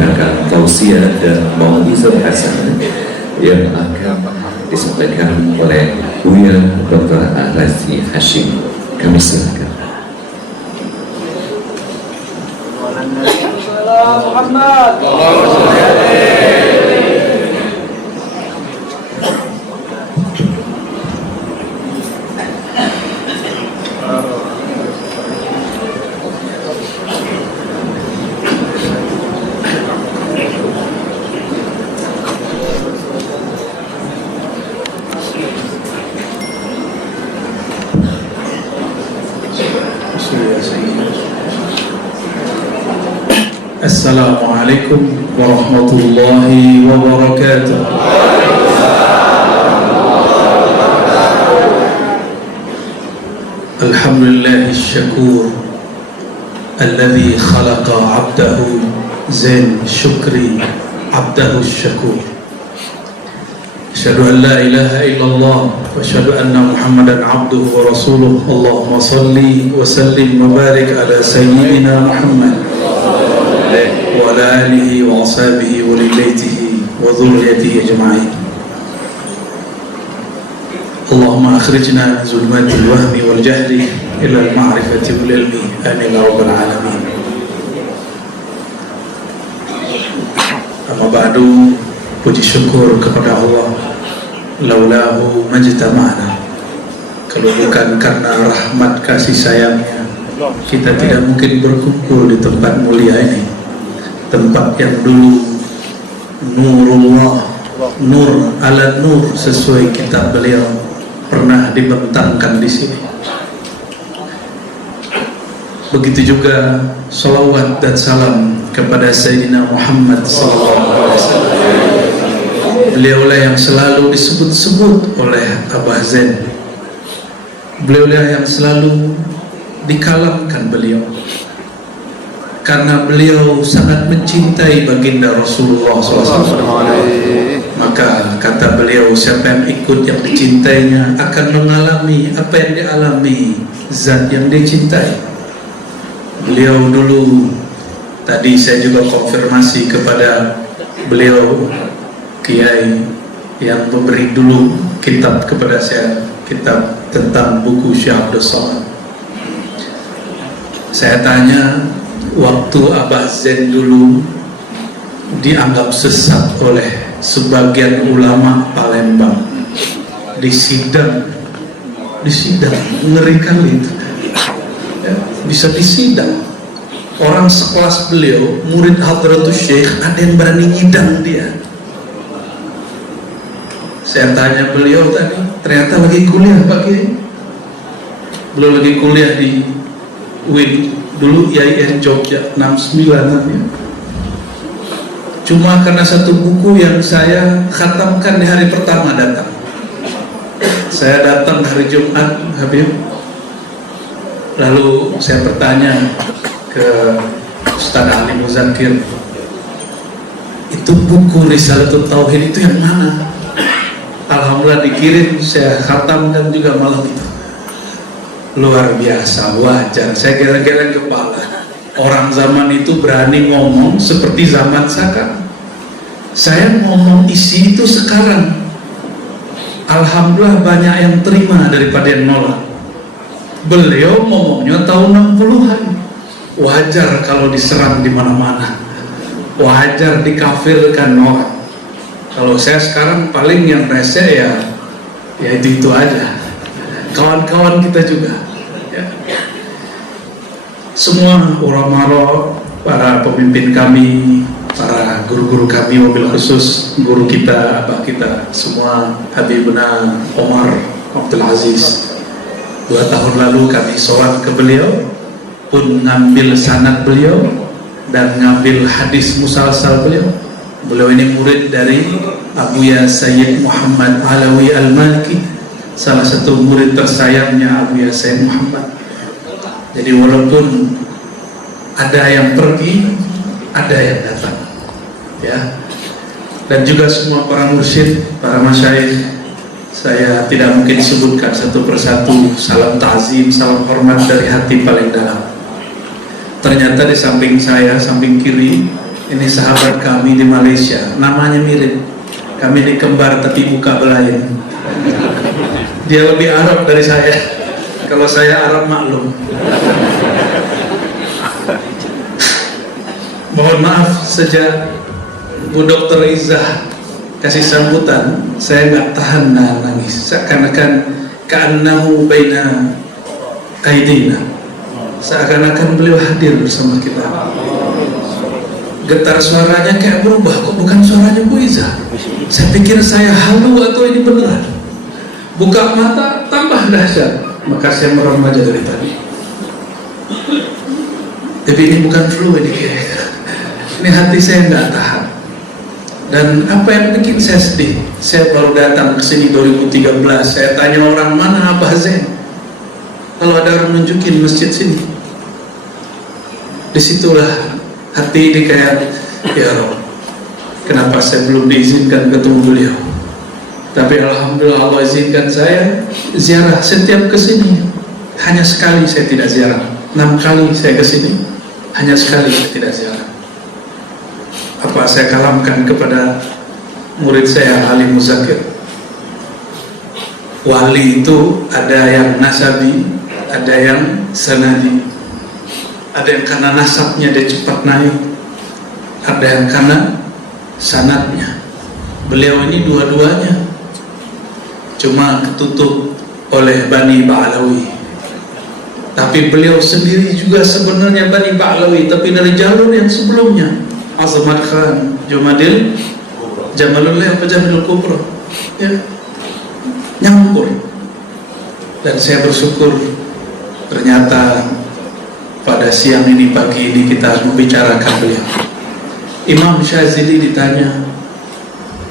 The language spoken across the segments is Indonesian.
mendengarkan tausiah dan mau'izah hasanah yang akan disampaikan oleh Buya Dr. Arazi Hashim. Kami silakan. Assalamualaikum warahmatullahi wabarakatuh. Alhamdulillahis syakur alladzi khalaqa 'abdahu zain syukri 'abdahu syakur. Asyhadu an la ilaha illallah wa asyhadu anna Muhammadan 'abduhu wa rasuluh. Allahumma shalli wa sallim wa barik ala sayyidina Muhammad wa ala alihi wa ashabihi wa li baitihi wa dhurriyyatihi ajma'in. Allahumma akhrijna min zulmatil wahmi wal jahli ila al-ma'rifati wal ilmi. Amin ya rabbal alamin. Amma ba'du, puji syukur kepada Allah. Laulahu majtama'na, kalau bukan karena rahmat kasih sayangnya, kita tidak mungkin berkumpul di tempat mulia ini, tempat yang dulu nurullah, nur ala nur sesuai kitab beliau pernah dibentangkan di sini. Begitu juga salawat dan salam kepada Sayyidina Muhammad SAW. Beliaulah yang selalu disebut-sebut oleh Abah Zain. Beliaulah yang selalu dikalamkan beliau, karena beliau sangat mencintai baginda Rasulullah SAW. Maka kata beliau, siapa yang ikut yang dicintainya akan mengalami apa yang dialami zat yang dicintai. Beliau dulu, tadi saya juga konfirmasi kepada beliau, kiai yang memberi dulu kitab kepada saya, kitab tentang buku Syekh Abdul Somad. Saya tanya, waktu Abah Zain dulu dianggap sesat oleh sebagian ulama Palembang, disidang, ngeri kali itu ya, bisa disidang. Orang sekelas beliau, murid Hadratus Syekh, ada yang berani nyidang dia. Saya tanya beliau tadi, ternyata lagi kuliah Pak Kiai. Beliau lagi kuliah di UIN, dulu IAIN Jogja 69 ya. Cuma karena satu buku yang saya khatamkan di hari pertama datang. Saya datang hari Jumat, Habib. Lalu saya bertanya ke Ustaz Ali Muzakir, itu buku Risalatul Tauhid itu yang mana? Alhamdulillah dikirim, saya khatamkan juga malam itu. Luar biasa, wajar. Saya geleng-geleng kepala. Orang zaman itu berani ngomong seperti zaman sekarang. Saya ngomong isi itu sekarang, alhamdulillah banyak yang terima daripada yang nolak. Beliau ngomongnya tahun 60-an. Wajar kalau diserang di mana-mana. Wajar dikafirkan orang. Kalau saya sekarang paling yang rese ya itu aja. Kawan-kawan kita juga ya. Semua ulama, para pemimpin kami, para guru-guru kami, wabil khusus guru kita, abah kita semua, Habibuna Omar Abdul Aziz. 2 tahun lalu kami sholat ke beliau, pun ngambil sanad beliau dan ngambil hadis musalsal beliau. Beliau ini murid dari Abuya Sayyid Muhammad Alawi Al-Malki, salah satu murid tersayangnya Abuya Sayyid Muhammad. Jadi walaupun ada yang pergi, ada yang datang ya. Dan juga semua para mursyid, para masyayikh, saya tidak mungkin sebutkan satu persatu. Salam ta'zim, salam hormat dari hati paling dalam. Ternyata di samping saya, samping kiri, Ini sahabat kami di Malaysia, namanya mirip. Kami ini kembar tapi muka belain. Dia lebih Arab dari saya. Kalau saya Arab maklum. Mohon maaf, sejak Bu Dr. Izzah kasih sambutan, saya nggak tahan nangis. Seakan-akan ka'annahu baina aidina. Seakan-akan beliau hadir bersama kita. Getar suaranya kayak berubah, kok bukan suaranya Bu Izzah. Saya pikir saya halu atau ini beneran. Buka mata, tambah dahsyat. Maka saya merem aja dari tadi. Tapi ini bukan flu ini kayaknya. Ini hati saya nggak tahan. Dan apa yang bikin saya sedih? Saya baru datang ke sini 2013. Saya tanya orang, mana Abah Zain? Kalau ada orang nunjukin masjid sini. Disitulah hati ini kayak, ya Rob, kenapa saya belum diizinkan ketemu beliau? Tapi alhamdulillah Allah izinkan saya ziarah setiap kesini. Hanya sekali saya tidak ziarah. 6 kali saya kesini, hanya sekali saya tidak ziarah. Apa saya kalamkan kepada murid saya Ali Muzakir? Wali itu ada yang nasabi, ada yang sanadi. Ada yang karena nasabnya dia cepat naik, ada yang karena sanadnya. Beliau ini dua-duanya, cuma ketutup oleh Bani Ba'alawi. Tapi beliau sendiri juga sebenarnya Bani Ba'alawi, tapi dari jalur yang sebelumnya. Azmat Khan, Jumadil, Jamalullah apa Jamalul Kubra, ya, nyampur. Dan saya bersyukur ternyata pada siang ini, pagi ini kita membicarakan beliau. Imam Syazili ditanya,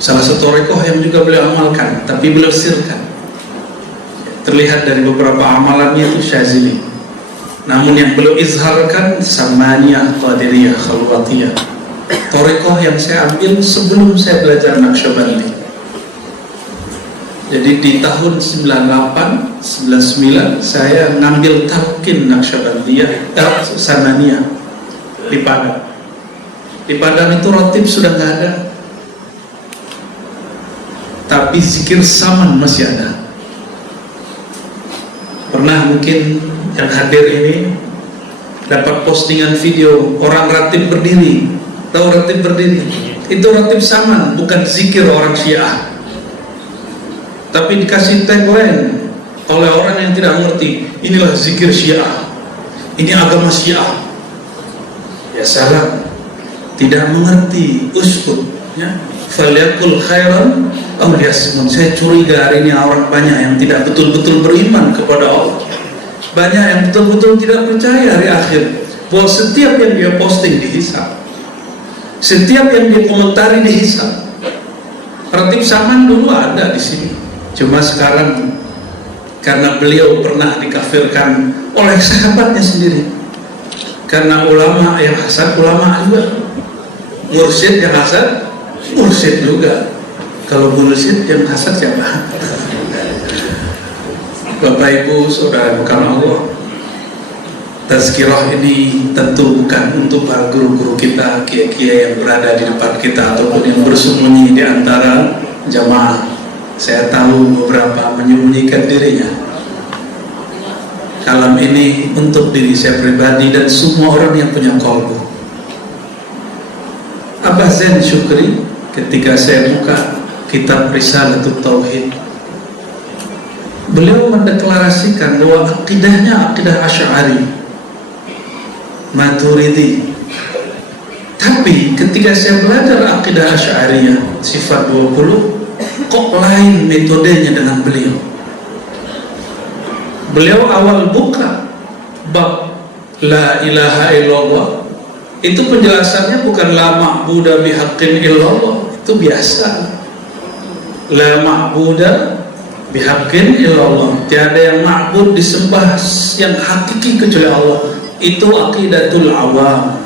salah satu rekoh yang juga beliau amalkan, tapi beliau sirkan. Terlihat dari beberapa amalannya itu Syazili. Namun yang beliau izharkan Samaniyah, Qadiriyah, Khalwatiyah. Torekoh yang saya ambil sebelum saya belajar Naqsyabandi. Jadi di tahun 98, 99 saya ngambil talqin Naqsyabandiyah, Samaniyah di Padang. Di Padang itu rotib sudah nggak ada, tapi zikir saman masih ada. Pernah mungkin yang hadir ini dapat postingan video orang ratib berdiri. Tahu ratib berdiri? Itu ratib saman, bukan zikir orang Syiah. Tapi dikasih tagline oleh orang yang tidak mengerti, inilah zikir Syiah, ini agama Syiah. Ya salah, tidak mengerti, uskut, ya. Falyakul khairan aw liyasmut. Saya curiga hari ini orang banyak yang tidak betul-betul beriman kepada Allah. Banyak yang betul-betul tidak percaya hari akhir, bahwa setiap yang dia posting dihisab, setiap yang dia komentari dihisab. Ratib saman dulu ada di sini. Cuma sekarang karena beliau pernah dikafirkan oleh sahabatnya sendiri. Karena ulama yang hasad, ulama juga. Mursyid yang hasad, mursyid juga. Kalau mursyid yang hasad siapa? Bapak Ibu, saudara bukan Allah, tazkirah ini tentu bukan untuk para guru-guru kita, kiai-kiai yang berada di depan kita ataupun yang bersembunyi di antara jamaah. Saya tahu beberapa menyembunyikan dirinya. Kalam ini untuk diri saya pribadi dan semua orang yang punya qalbu. Abah Zain Syukri ketika saya buka kitab Risalatul Tauhid, beliau mendeklarasikan bahwa akidahnya akidah Asy'ari, Maturidi. Tapi ketika saya belajar akidah Asy'ariyah sifat 20, kok lain metodenya dengan beliau. Beliau awal buka bab la ilaha illallah, itu penjelasannya bukan la ma'buda bihaqqin illallah, itu biasa. La ma'buda bihaqqin illallah, tiada yang ma'bud disembah yang hakiki kecuali Allah. Itu aqidatul awam.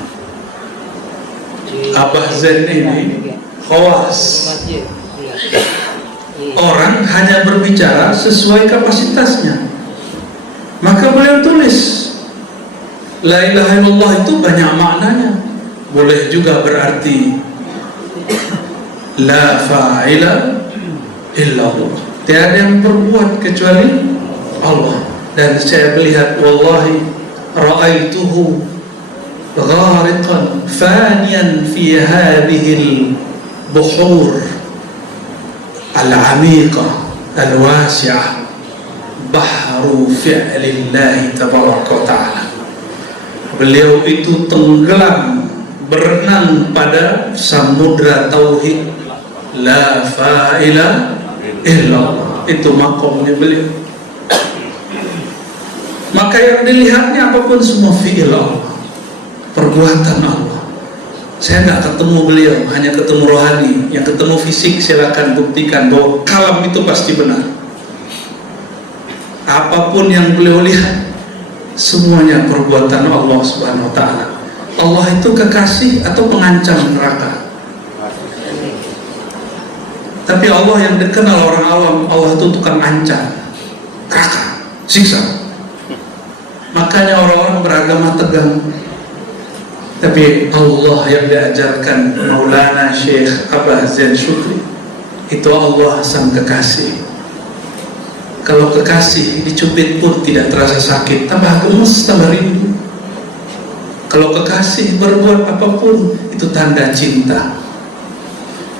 Abah Zain ini khawas. Orang hanya berbicara sesuai kapasitasnya. Maka beliau tulis la ilaha illallah itu banyak maknanya. boleh juga berarti la fa'ila illallah, tiada yang berbuat kecuali Allah. Dan saya melihat, wallahi ra'aituhu ghariqan faniyan fi hadhihi al-buhur al-'amiqah al-wasi'ah, bahru fi'lillahi tabaraka wa ta'ala. Beliau itu tenggelam, berenang pada samudra tauhid, la fa'ila illallah. Itu makomnya beliau. Maka yang dilihatnya apapun semua fi'il Allah, perbuatan Allah. Saya nggak ketemu beliau, hanya ketemu rohani. Yang ketemu fisik silakan buktikan bahwa kalam itu pasti benar. Apapun yang beliau lihat, semuanya perbuatan Allah Subhanahu wa ta'ala. Allah itu kekasih atau pengancam neraka? Tapi Allah yang dikenal orang awam, Allah itu tukang ancam neraka, siksa. Makanya orang-orang beragama tegang. Tapi Allah yang diajarkan Maulana Syekh Abah Zain Syukri, itu Allah sang kekasih. Kalau kekasih dicubit pun tidak terasa sakit, tambah gemes, tambah rindu. Kalau kekasih berbuat apapun, itu tanda cinta.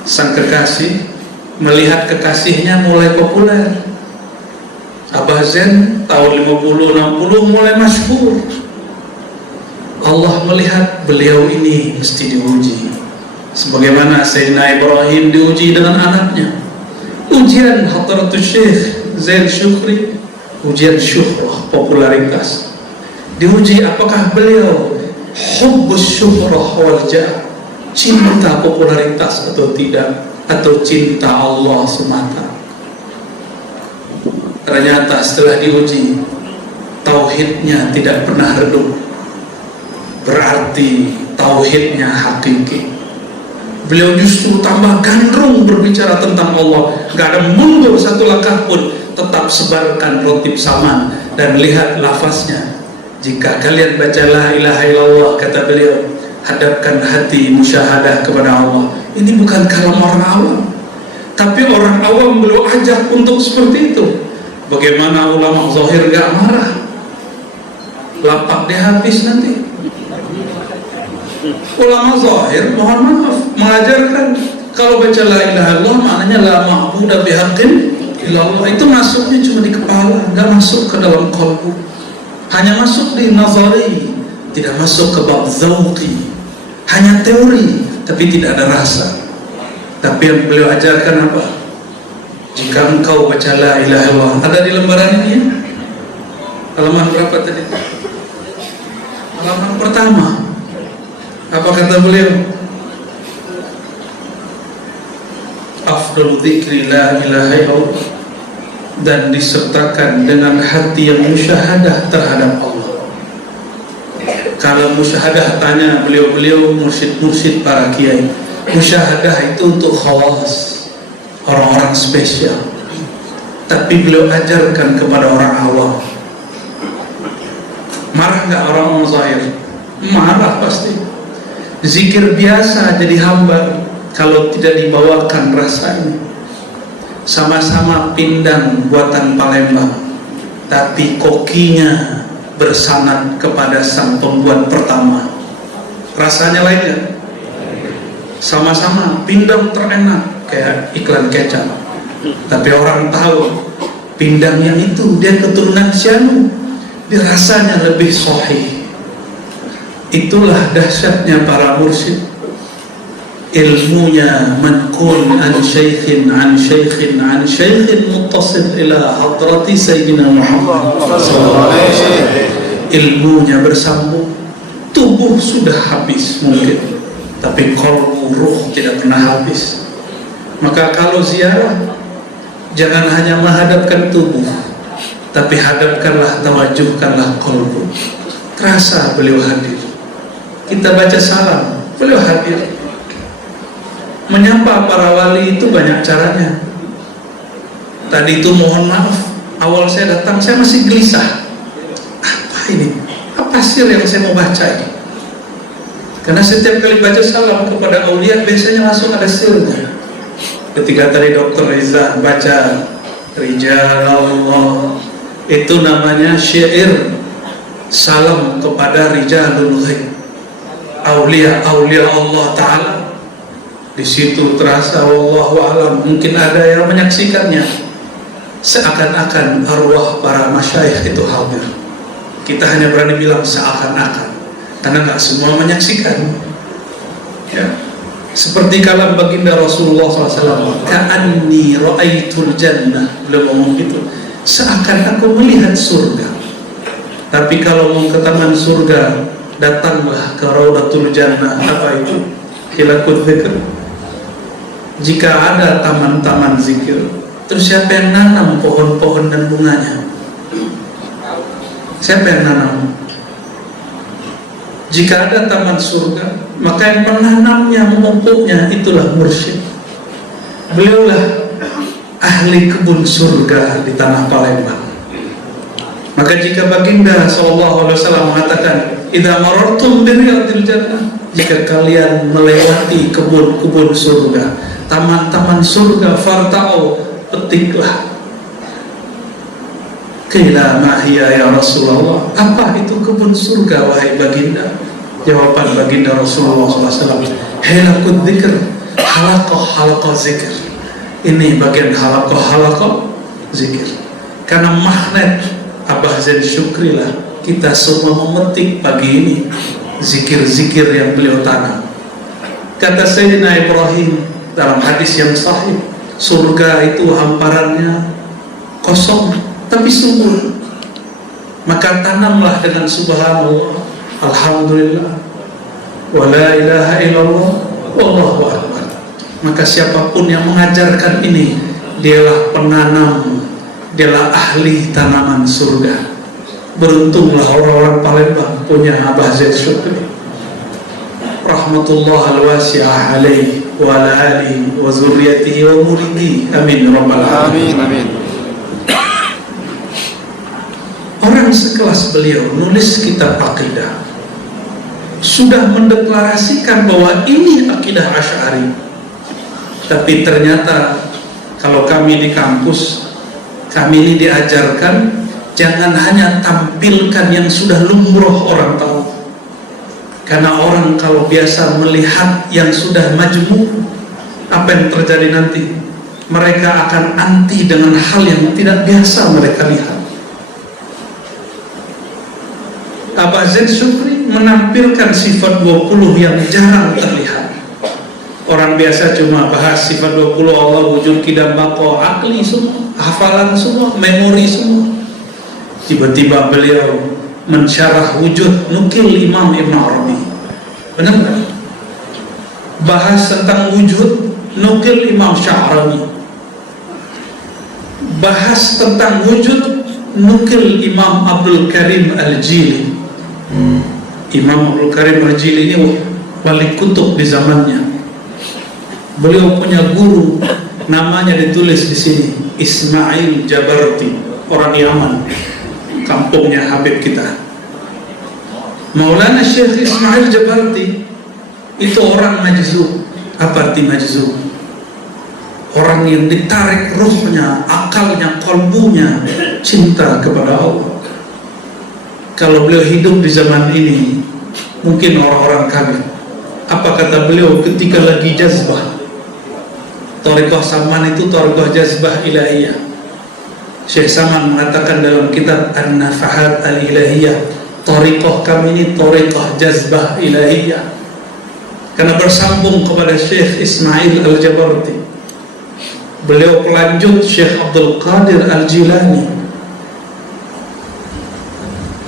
Sang kekasih melihat kekasihnya mulai populer. Abah Zain tahun 50-60 mulai masyhur. Allah melihat beliau ini mesti diuji, sebagaimana Sayyidina Ibrahim diuji dengan anaknya. Ujian Hadratus Syekh Zain Syukri, ujian syuhrah, popularitas. Diuji apakah beliau hubbus syuhrah wal jah, cinta popularitas atau tidak, atau cinta Allah semata. Ternyata setelah diuji, tauhidnya tidak pernah redup. Berarti tauhidnya hakiki. Beliau justru tambah gandrung berbicara tentang Allah. Gak ada mundur satu langkah pun, tetap sebarkan rotib saman. Dan lihat lafaznya, jika kalian baca la ilaha illallah, kata beliau, hadapkan hati musyahadah kepada Allah. Ini bukan kalam orang awam, tapi orang awam beliau ajak untuk seperti itu. Bagaimana ulama zahir gak marah? Lapak dia habis nanti. Ulama zahir, mohon maaf, mengajarkan kalau baca la ilaha illallah maknanya la ma'budu bihaqqin illallah. Itu masuknya cuma di kepala, nggak masuk ke dalam qalbu. Hanya masuk di nazari, tidak masuk ke bab zauqi. Hanya teori, tapi tidak ada rasa. Tapi yang beliau ajarkan apa? Jika engkau baca la ilaha illallah, ada di lembaran ini ya? Halaman berapa tadi? Halaman pertama. Apa kata beliau? Afdal dzikri la ilaha illallah, dan disertakan dengan hati yang musyahadah terhadap Allah. Kalau musyahadah, tanya beliau-beliau mursyid-mursyid para kiai, musyahadah itu untuk khawas, orang-orang spesial. Tapi beliau ajarkan kepada orang awam. Marah nggak orang zahir? Marah pasti. Zikir biasa jadi hambar kalau tidak dibawakan rasanya. Sama-sama pindang buatan Palembang, tapi kokinya bersanad kepada sang pembuat pertama. Rasanya lain kan? Sama-sama pindang terenak kayak iklan kecap, tapi orang tahu pindang yang itu dia keturunan Sianu, dia rasanya lebih sahih. Itulah dahsyatnya para mursyid. Ilmunya mankun an syaikhin an syaikhin an syaikhin muttasil ila hadrati Sayyidina Muhammad sallallahu alaihi wasallam. Ilmunya bersambung. Tubuh sudah habis mungkin, tapi qalbu, ruh tidak pernah habis. Maka kalau ziarah, jangan hanya menghadapkan tubuh, tapi hadapkanlah, tawajuhkanlah qalbu. Terasa beliau hadir. Kita baca salam, beliau hadir. Menyapa para wali itu banyak caranya. Tadi itu mohon maaf, awal saya datang saya masih gelisah. Apa ini? Apa sih yang saya mau baca ini? Karena setiap kali baca salam kepada aulia biasanya langsung ada sirnya. Ketika tadi Dr. Riza baca Rijal Allah, itu namanya syair salam kepada Rijalul Ghaib, aulia Allah Ta'ala. Di situ terasa wallahu alam, mungkin ada yang menyaksikannya, seakan-akan arwah para masyayikh itu hadir. Kita hanya berani bilang seakan-akan, karena nggak semua menyaksikan. Ya. Seperti kalam baginda Rasulullah SAW, ka'anni ra'aitul jannah, beliau ngomong gitu, seakan aku melihat surga. Tapi kalau mau ke taman surga, datanglah ke Raudatul Jannah. Apa itu? Hilakut zikr. Jika ada taman-taman zikir, terus siapa yang nanam pohon-pohon dan bunganya? Siapa yang nanam? Jika ada taman surga, maka yang menanamnya, memupuknya, itulah mursyid. Beliaulah ahli kebun surga di tanah Palembang. Maka jika baginda SAW mengatakan, idza marartum bi riyadil jannah, jika kalian melewati kebun-kebun surga, taman-taman surga, farta'u, petiklah. Qila ma hiya ya Rasulullah, apa itu kebun surga wahai baginda? Jawaban baginda Rasulullah SAW, halaqud dzikr, halaqah zikir. Ini bagian halaqah zikir. Karena magnet Abah Zain Syukri lah, kita semua memetik pagi ini zikir-zikir yang beliau tanam. Kata Sayyidina Ibrahim dalam hadis yang sahih, surga itu hamparannya kosong tapi subur. Maka tanamlah dengan subhanallah, alhamdulillah, wa la ilaha illallah, wallahu akbar. Maka siapapun yang mengajarkan ini, dialah penanam, dialah ahli tanaman surga. Beruntunglah orang-orang Palembang punya Abah Zain Syukri, rahmatullah al-wasi'ah alaihi wa ala alihi wa zurriyatihi wa muridihi, amin rabbal alamin. Amin. Orang sekelas beliau nulis kitab akidah, sudah mendeklarasikan bahwa ini akidah Asy'ari. Tapi ternyata kalau kami di kampus, kami ini diajarkan jangan hanya tampilkan yang sudah lumrah orang tahu. Karena orang kalau biasa melihat yang sudah majmu', apa yang terjadi nanti? Mereka akan anti dengan hal yang tidak biasa mereka lihat. Abah Zain Syukri menampilkan sifat 20 yang jarang terlihat. Orang biasa cuma bahas sifat 20 Allah, wujud, qidam, baqa, akli semua, hafalan semua, memori semua. Tiba-tiba beliau mensyarah wujud, nukil Imam Ibn Arabi. Benar nggak? Bahas tentang wujud, nukil Imam Sya'rawi. Bahas tentang wujud, nukil Imam Abdul Karim Al-Jili. Imam Abdul Karim Al-Jili ini wali kutub di zamannya. Beliau punya guru, namanya ditulis di sini, Ismail Jabarti, orang Yaman, kampungnya Habib kita. Maulana Syekh Ismail Jabarti itu orang majzub. Apa arti majzub? Orang yang ditarik ruhnya, akalnya, kalbunya cinta kepada Allah. Kalau beliau hidup di zaman ini, mungkin orang-orang kafir. Apa kata beliau ketika lagi jazbah? Thariqah Saman itu thariqah jazbah ilahiyah. Syekh Saman mengatakan dalam kitab An-Nafahat Al-Ilahiyah, thariqah kami ini thariqah jazbah ilahiyah. Karena bersambung kepada Syekh Ismail Al-Jabarti. Beliau pelanjut Syekh Abdul Qadir Al-Jilani.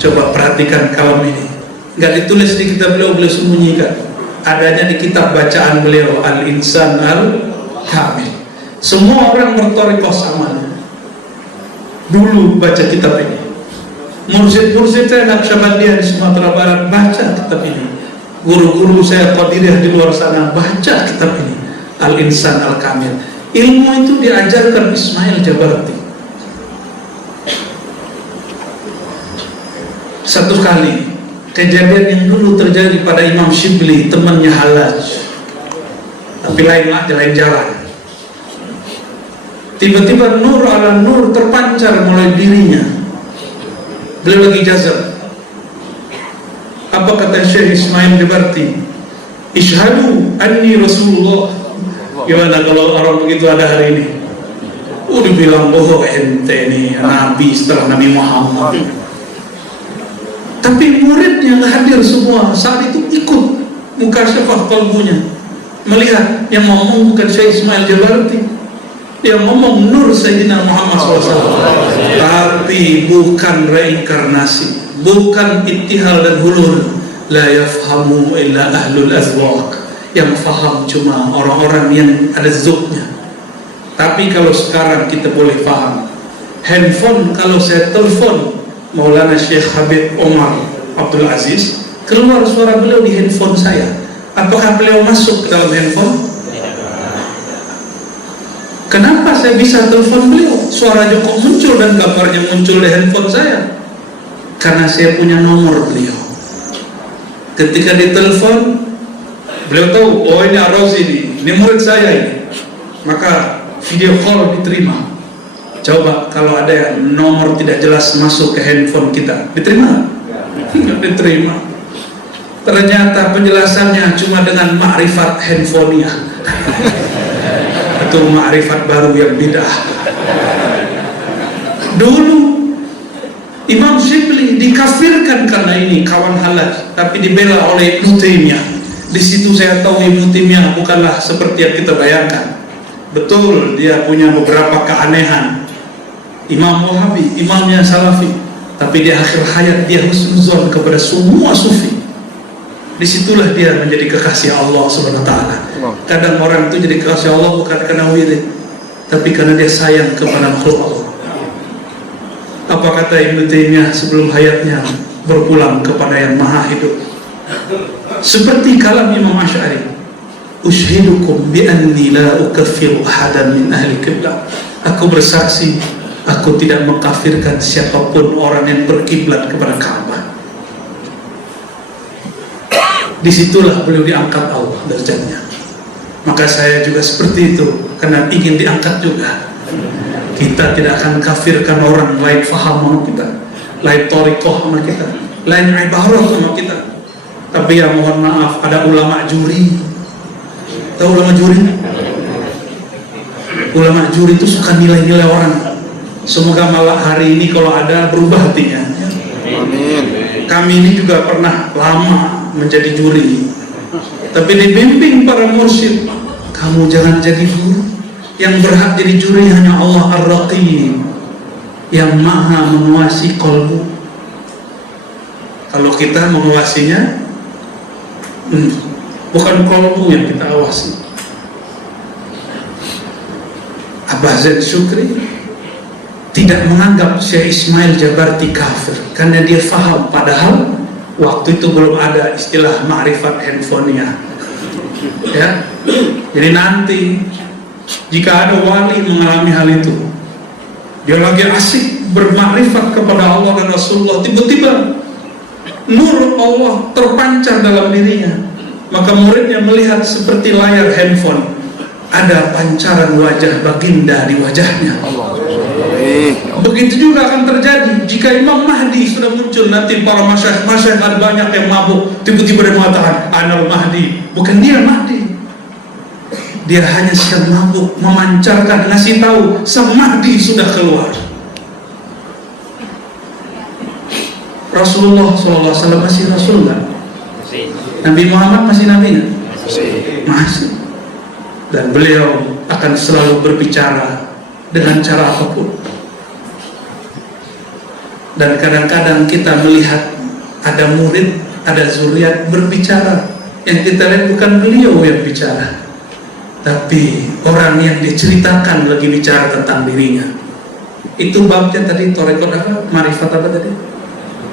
Coba perhatikan kalam ini, nggak ditulis di kitab beliau, beliau sembunyikan. Adanya di kitab bacaan beliau, Al-Insan Al-Kamil. Semua orang berthariqah sama dulu baca kitab ini. Mursyid-mursyid saya Naqsyabandiyah di Sumatera Barat baca kitab ini. Guru-guru saya Qadiriyah di luar sana baca kitab ini, Al-Insan Al-Kamil. Ilmu itu diajarkan Ismail Jabarti. Satu kali kejadian yang dulu terjadi pada Imam Shibli, temannya Hallaj, tapi lain jalan. Tiba-tiba nur ala nur terpancar mulai dirinya. Beliau lagi jazab. Apa kata Syekh Ismail Jabarti? Ishhadu anni Rasulullah. Gimana kalau orang begitu ada hari ini? Udah bilang bohong ente nih Nabi setelah Nabi Muhammad. Tapi muridnya nggak hadir semua saat itu, ikut mukasyafah qalbunya, melihat yang ngomong bukan Syekh Ismail Jabarti, yang ngomong nur Sayyidina Muhammad SAW, tapi bukan reinkarnasi, bukan ittihal dan hulul. La yafhamu illa ahlul azwaq, yang faham cuma orang-orang yang ada zuknya. Tapi kalau sekarang kita boleh paham, handphone, kalau saya telepon Maulana Syekh Habib Omar Abdul Aziz, keluar suara beliau di handphone saya. Apakah beliau masuk ke dalam handphone? Kenapa saya bisa telepon beliau? Suara Joko muncul dan gambarnya muncul di handphone saya. Karena saya punya nomor beliau. Ketika ditelepon, beliau tahu, oh ini Ar-Razi ini murid saya ini. Maka video call diterima. Coba kalau ada yang nomor tidak jelas masuk ke handphone kita, diterima? Tidak diterima. Ternyata penjelasannya cuma dengan ma'rifat handphonenya. Itu ma'rifat baru yang bidah. Dulu Imam Shibli dikafirkan karena ini kawan Hallaj, tapi dibela oleh Ibnu Taimiyah. Di situ saya tahu Ibnu Taimiyah bukanlah seperti yang kita bayangkan. Betul, dia punya beberapa keanehan. Imam Wahabi, imamnya Salafi, tapi di akhir hayat dia husnuzon kepada semua sufi. Disitulah dia menjadi kekasih Allah Subhanahu wa Ta'ala. Kadang orang itu jadi kekasih Allah bukan karena wirid, tapi karena dia sayang kepada makhluk Allah. Apa kata Ibnu Taimiyah sebelum hayatnya berpulang kepada yang maha hidup? Seperti kalam Imam Asy'ari, ushidukum bi anni la ukaffiru ahadan min ahli qiblah. Aku bersaksi, aku tidak mengkafirkan siapapun orang yang berkiblat kepada Ka'bah. Disitulah beliau diangkat Allah derajatnya. Maka saya juga seperti itu, karena ingin diangkat juga. Kita tidak akan kafirkan orang lain faham sama kita, lain thariqah sama kita, lain ibarat sama kita. Tapi ya mohon maaf, ada ulama juri. Tahu ulama juri? Ulama juri itu suka nilai-nilai orang. Semoga malah hari ini kalau ada berubah hatinya. Amin. Kami ini juga pernah lama menjadi juri, tapi dibimbing para mursyid, kamu jangan jadi guru. Yang berhak jadi juri hanya Allah Ar-Raqib, yang maha menguasai kolbu. Kalau kita menguasainya, bukan kolbu yang kita awasi. Abah Zaid Syukri tidak menganggap Syekh Ismail Jabarti kafir karena dia faham, padahal waktu itu belum ada istilah ma'rifat handphonenya. Ya, jadi nanti jika ada wali mengalami hal itu, dia lagi asik bermakrifat kepada Allah dan Rasulullah, tiba-tiba nur Allah terpancar dalam dirinya, maka muridnya melihat seperti layar handphone, ada pancaran wajah baginda di wajahnya. Begitu juga akan terjadi jika Imam Mahdi sudah muncul. Nanti para masyayikh ada banyak yang mabuk, tiba-tiba dia mengatakan Anal Mahdi. Bukan dia Mahdi, dia hanya sedang mabuk, memancarkan, ngasih tahu sang Mahdi sudah keluar. Rasulullah SAW masih Rasul kan? Nabi Muhammad masih Nabi kan? Masih. Dan beliau akan selalu berbicara dengan cara apapun. Dan kadang-kadang kita melihat ada murid, ada zuriat berbicara, yang kita lihat bukan beliau yang bicara, tapi orang yang diceritakan lagi bicara tentang dirinya. Itu babnya tadi, torekot apa? Marifat apa tadi?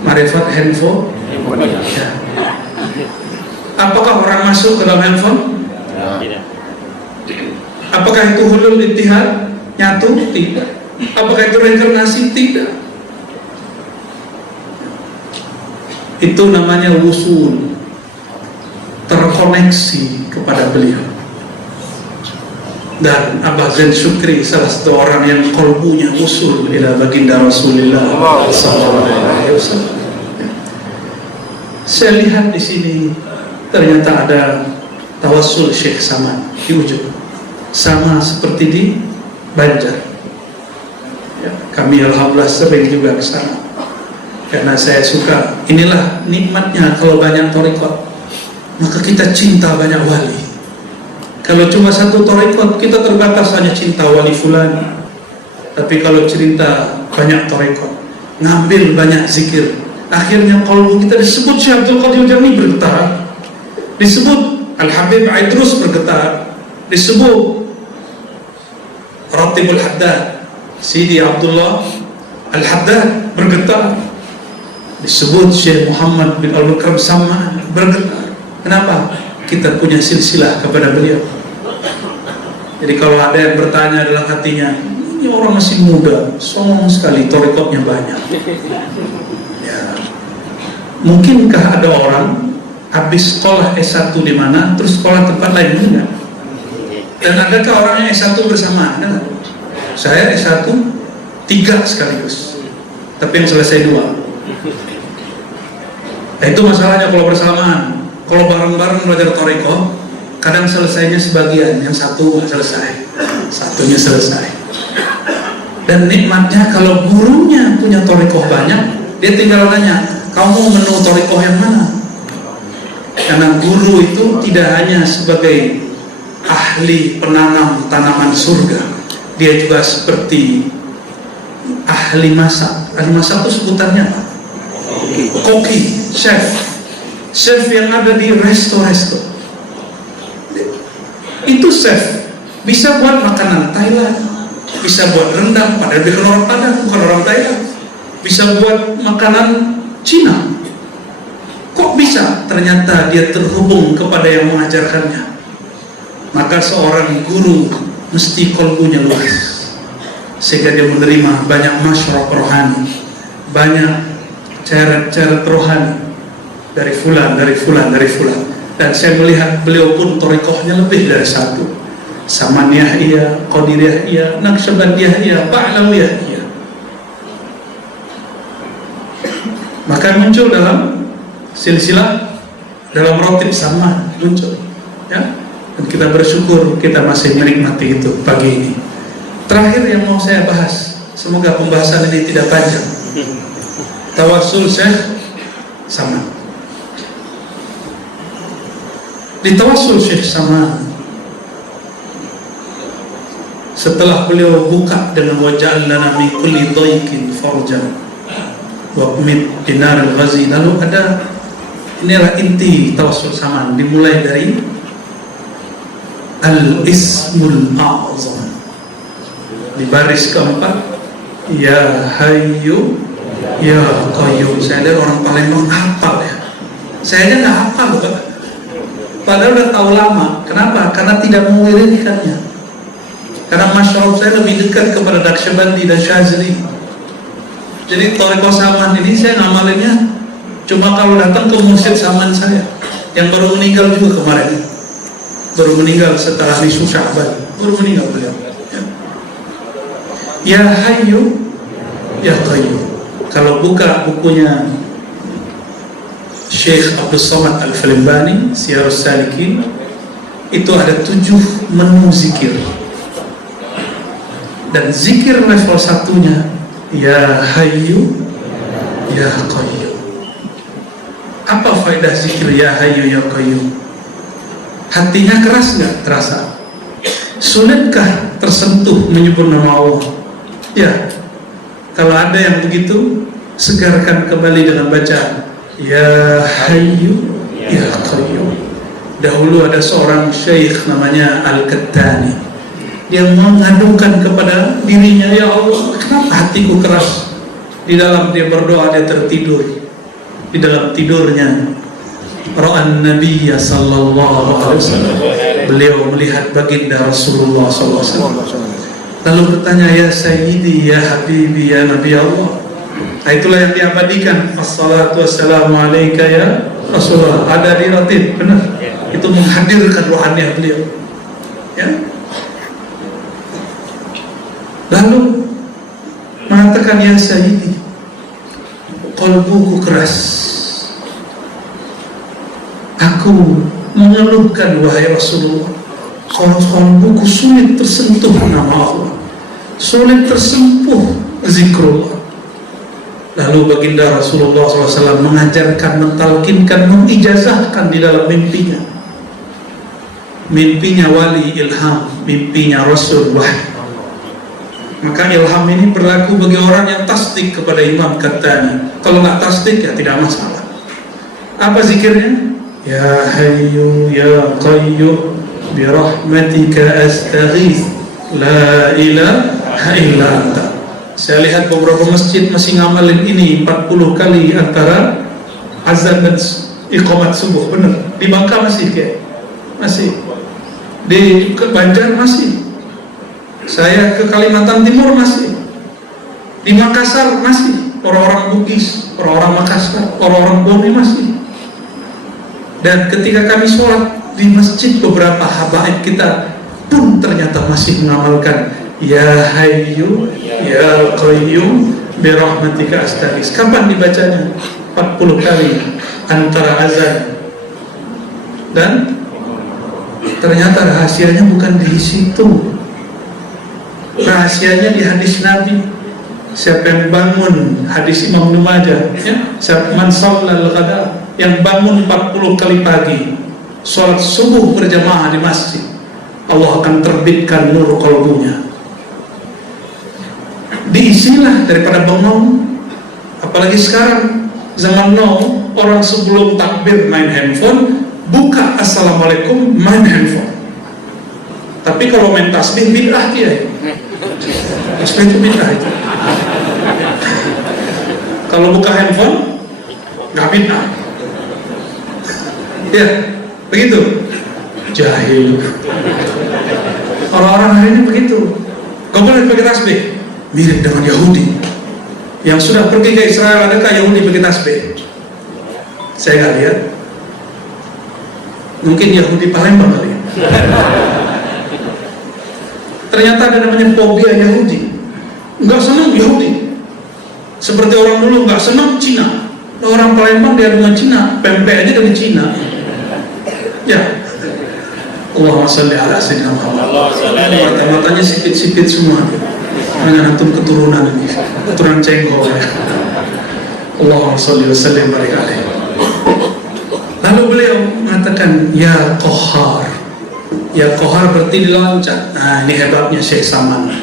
Marifat handphone. Ya. Apakah orang masuk ke dalam handphone? Tidak. Apakah itu hulul ittihad? Nyatu? Tidak. Apakah itu reinkarnasi? Tidak. Itu namanya wusul, terkoneksi kepada beliau. Dan Abah Zain Syukri salah satu orang yang kolbunya usul ila baginda Rasulullah SAW. Saya lihat di sini ternyata ada tawassul Syekh Samad di ujung, sama seperti di Banjar. Ya, kami alhamdulillah sering juga ke sana karena saya suka. Inilah nikmatnya kalau banyak thariqat, maka kita cinta banyak wali. Kalau cuma satu thariqat, kita terbatas hanya cinta wali fulan. Tapi kalau cerita banyak thariqat, ngambil banyak zikir, akhirnya qalbu kita disebut Syekh Abdul Qadir Jami bergetar, disebut Al-Habib Aidrus bergetar, disebut Ratibul Haddad Sidi Abdullah Al-Haddad bergetar, disebut Syekh Muhammad bin Al-Bukram Sama bergetar. Kenapa? Kita punya silsilah kepada beliau. Jadi kalau ada yang bertanya dalam hatinya, ini orang masih muda, songong sekali, thariqatnya banyak. Ya. Mungkinkah ada orang habis sekolah S1 di mana, terus sekolah tempat lain enggak? Dan adakah orangnya S1 bersamaan? Enggak? Saya S1 3 sekaligus, tapi yang selesai 2. Nah, itu masalahnya kalau bersamaan. Kalau bareng-bareng belajar thariqah, kadang selesainya sebagian, yang satu nggak selesai, satunya selesai. Dan nikmatnya kalau gurunya punya thariqah banyak, dia tinggal nanya, kamu menu thariqah yang mana? Karena guru itu tidak hanya sebagai ahli penanam tanaman surga, dia juga seperti ahli masak. Ahli masak itu sebutannya apa? Koki, chef. Chef yang ada di resto-resto itu chef, bisa buat makanan Thailand, bisa buat rendang, padahal dia orang Padang, bukan orang Thailand. Bisa buat makanan Cina. Kok bisa? Ternyata dia terhubung kepada yang mengajarkannya. Maka seorang guru mesti kolbunya luas, sehingga dia menerima banyak masyarakat rohani, banyak cara-cara rohani dari fulan. Dan saya melihat beliau pun thariqahnya lebih dari satu. Samaniyah iya, Qadiriyah iya, Naqsyabandiyah iya, Ba'lawiyah iya. Maka muncul dalam silsilah, dalam rotib sama muncul, ya. Dan kita bersyukur kita masih menikmati itu pagi ini. Terakhir yang mau saya bahas, semoga pembahasan ini tidak panjang. Tawassul Syekh Samad. Di tawassul Syekh Samad, setelah beliau buka dengan waja'al lana min kulli dhaiqin farjan wa qmit binar al-ghazi, lalu ada, inilah inti tawassul Samad, dimulai dari al-ismul a'zam di baris keempat, ya hayyu ya qayyum. Saya lihat orang Palembang hafal ya, saya aja nggak hafal Pak. Padahal udah tahu lama. Kenapa? Karena tidak mengirimkannya. Karena masyarakat saya lebih dekat kepada Naqsyabandi dan Syazili. Jadi thariqah Samad ini saya ngamalinnya cuma kalau datang ke mursyid Samad saya, yang baru meninggal juga kemarin. Baru meninggal setelah nisfu Sya'ban. Baru meninggal beliau. Ya Hayyu Ya Qayyum. Kalau buka bukunya Syekh Abdul Samad Al-Falimbani, Siyarus Salikin, itu ada 7 menu zikir. Dan zikir level satunya Ya Hayyu Ya Qayyum. Apa faedah zikir Ya Hayyu Ya Qayyum? Hatinya keras nggak? Terasa? Sulitkah tersentuh menyebut nama Allah? Ya. Kalau ada yang begitu, segarkan kembali dengan baca Ya Hayyu Ya Qayyum. Dahulu ada seorang syekh namanya Al-Kattani, yang mengadukan kepada dirinya, ya Allah, kenapa hatiku keras? Di dalam dia berdoa, dia tertidur. Di dalam tidurnya Ra'an Nabiya sallallahu alaihi wasallam, beliau melihat baginda Rasulullah sallallahu alaihi wasallam. Lalu bertanya, ya Sayyidi, ya Habibi, ya Nabi Allah, Nah, itulah yang diabadikan. Assalatu wassalamu alaika ya Rasulullah. Ada di ratib, benar. Itu menghadirkan rohaniah beliau. Ya. Lalu mengatakan, ya Sayyidi, qalbuku keras. Aku mengeluhkan, wahai Rasulullah, qalbuku sulit tersentuh nama Allah, sulit tersentuh zikrullah. Lalu baginda Rasulullah SAW mengajarkan, mentalkinkan, mengijazahkan di dalam mimpinya. Mimpinya wali ilham, mimpinya Rasul wahyu. Maka ilham ini berlaku bagi orang yang tasdik kepada Imam Qattani. Kalau nggak tasdik ya tidak masalah. Apa zikirnya? Ya Hayyu Ya Qayyum birahmatika astaghith la ilaha illa anta. Saya lihat beberapa masjid masih ngamalin ini 40 kali antara azan dan iqamat subuh. Benar. Di Bangka masih kayak masih. Di Banjar masih. Saya ke Kalimantan Timur masih. Di Makassar masih. Orang-orang Bugis, orang-orang Makassar, orang-orang Boni masih. Dan ketika kami sholat di masjid, beberapa habaib kita pun ternyata masih mengamalkan Ya Hayyu Ya Qayyum birahmatika astaghis. Kapan dibacanya? 40 kali antara azan. Dan ternyata rahasianya bukan di situ. Rahasianya di hadis Nabi. Siapa yang bangun, hadis Imam Ibnu Majah, ya, siapa man shallal ghada, yang bangun 40 kali pagi, sholat subuh berjamaah di masjid, Allah akan terbitkan nur qalbunya. Diisilah daripada bengong. Apalagi sekarang zaman now, orang sebelum takbir main handphone, buka assalamualaikum main handphone. Tapi kalau main tasbih bid'ah dia. Tasbih itu bid'ah itu. Kalau buka handphone nggak bid'ah. Ya, begitu. Jahil. Orang-orang hari ini begitu. Gak boleh pakai tasbih. Mirip dengan Yahudi yang sudah pergi ke Israel. Adakah Yahudi pakai tasbih? Saya nggak lihat. Mungkin Yahudi Palembang kali. Ternyata ada namanya fobia Yahudi. Nggak senang Yahudi. Seperti orang dulu nggak senang Cina. Orang Palembang dia dengan Cina, pempek aja dari Cina. Ya. Allahumma sholli ala sayyidina Muhammad. Mata-matanya sipit-sipit semua. Dengan antum keturunan ini, keturunan cengkol ya. Allahumma sholli wa sallim barik alaihi. Lalu beliau mengatakan ya Qahhar. Ya Qahhar berarti diloncat. Nah, ini hebatnya Syekh Saman.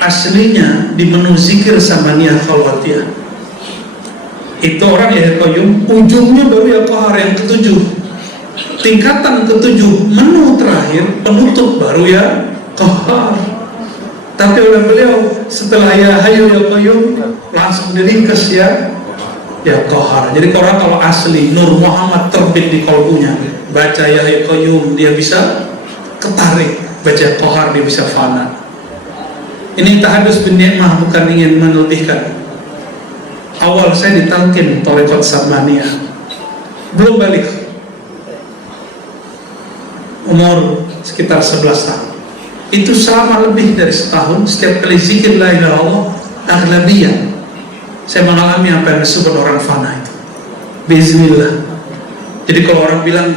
Aslinya di menu zikir Samaniyah Khalwatiyah itu orang ya Qayyum, ujungnya baru ya Qahhar yang ketujuh. Tingkatan ketujuh, menu terakhir penutup baru ya Qahhar. Tapi oleh beliau setelah ya Hayyu Ya Qayyum langsung diringkas ya Qahhar. Jadi orang kalau asli Nur Muhammad terbit di kalbunya, baca ya Hayyu Qayyum dia bisa ketarik, baca Qahhar dia bisa fana. Ini tahadus bin ni'mah, bukan ingin melebihkan. Awal saya ditalkin Thariqat Samaniyah, belum balik, umur sekitar 11 tahun. Itu selama lebih dari setahun, setiap kali zikir la ilaha illallah, aghlabiyah saya mengalami apa yang disebut orang fana itu. Bismillah. Jadi kalau orang bilang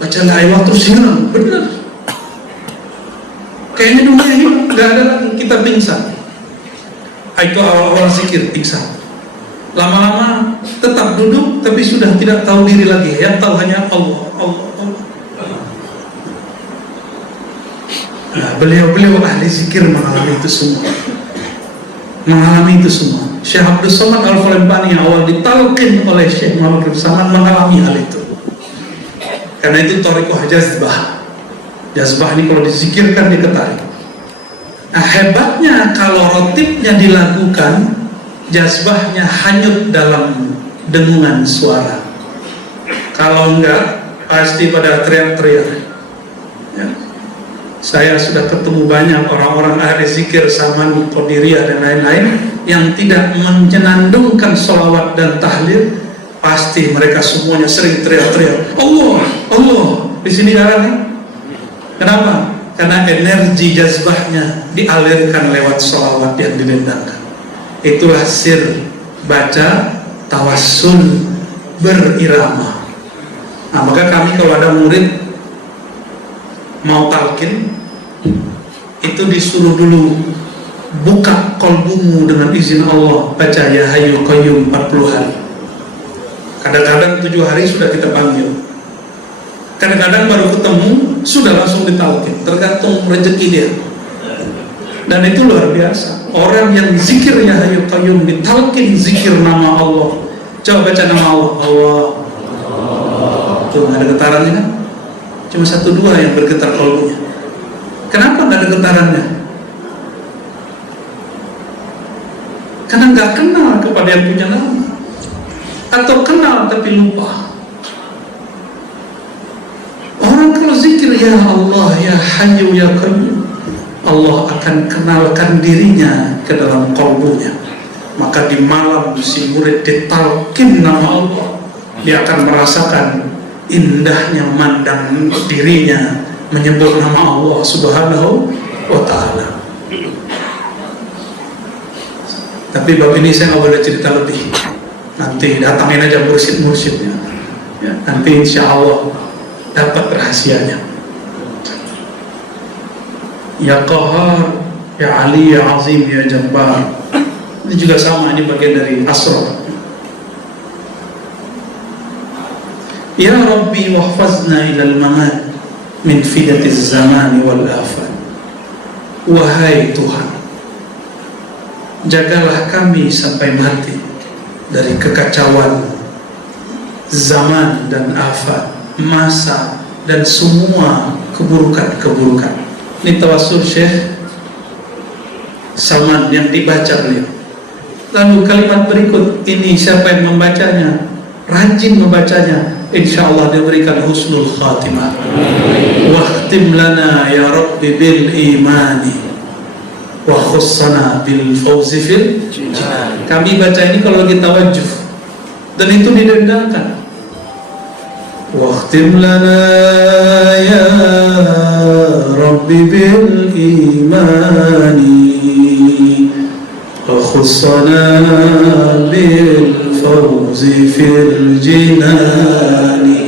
baca la ilaha terus hilang, benar. Kayaknya dunia hilang, nggak ada lagi, kita pingsan. Itu awal-awal zikir pingsan. Lama-lama tetap duduk, tapi sudah tidak tahu diri lagi. Yang tahu hanya Allah, Allah, Allah. Nah, beliau ahli zikir mengalami itu semua. Mengalami itu semua. Syekh Abdul Somad Al-Falembani yang awal ditalqin oleh Syekh Muhammad bin Saman mengalami hal itu. Karena itu thariqah jazbah. Jazbah ini kalau dizikirkan dia ketarik. Nah, hebatnya kalau rotibnya dilakukan, jazbahnya hanyut dalam dengungan suara. Kalau enggak, pasti pada teriak-teriak. Ya. Saya sudah ketemu banyak orang-orang ahli zikir, Saman, Qadiriyah dan lain-lain yang tidak menyenandungkan sholawat dan tahlil, pasti mereka semuanya sering teriak-teriak Allah, Allah. Di sini jarang kan? Kenapa? Karena energi jazbahnya dialirkan lewat sholawat yang didendangkan. Itulah sir baca tawassul berirama. Nah, maka kami kalau ada murid mau talqin, itu disuruh dulu buka kolbumu dengan izin Allah, baca ya Hayyu Qayyum 40 hari. Kadang-kadang 7 hari sudah kita panggil, kadang-kadang baru ketemu sudah langsung ditalqin, tergantung rezeki dia. Dan itu luar biasa. Orang yang zikir ya Hayyu Qayyum ditalqin zikir nama Allah. Coba baca nama Allah, Allah. Tuh ada getarannya kan? Cuma 1-2 yang bergetar kolbunya. Kenapa nggak ada getarannya? Karena nggak kenal kepada yang punya nama, atau kenal tapi lupa. Orang kalau zikir ya Allah, ya Hayyu ya Qayyum, Allah akan kenalkan dirinya ke dalam kolbunya. Maka di malam si murid ditalqin nama Allah, dia akan merasakan indahnya mandang dirinya menyebut nama Allah Subhanahu wa ta'ala. Tapi bab ini saya nggak boleh cerita lebih. Nanti datangin aja mursyid-mursyidnya ya, nanti insya Allah dapat rahasianya. Ya Qahar, ya Ali, ya Azim, ya Jabbar. Ini juga sama, ini bagian dari asrar. Ya Rabbi wahfazna ilal mamat min fidatiz zamani wal afat. Wahai Tuhan, jagalah kami sampai mati dari kekacauan zaman dan afat, masa dan semua keburukan-keburukan. Ini tawassul Syekh Salman yang dibaca beliau. Lalu kalimat berikut ini siapa yang membacanya, rajin membacanya, insya Allah diberikan husnul khatimah. Wahtim lana ya Rabbi bil imani wa khussana bil fawzi fil jinan. Kami baca ini kalau lagi tawajjuh dan itu didendangkan. Wahtim lana ya Rabbi bil imani wa khussana bil fawzi fil jinani.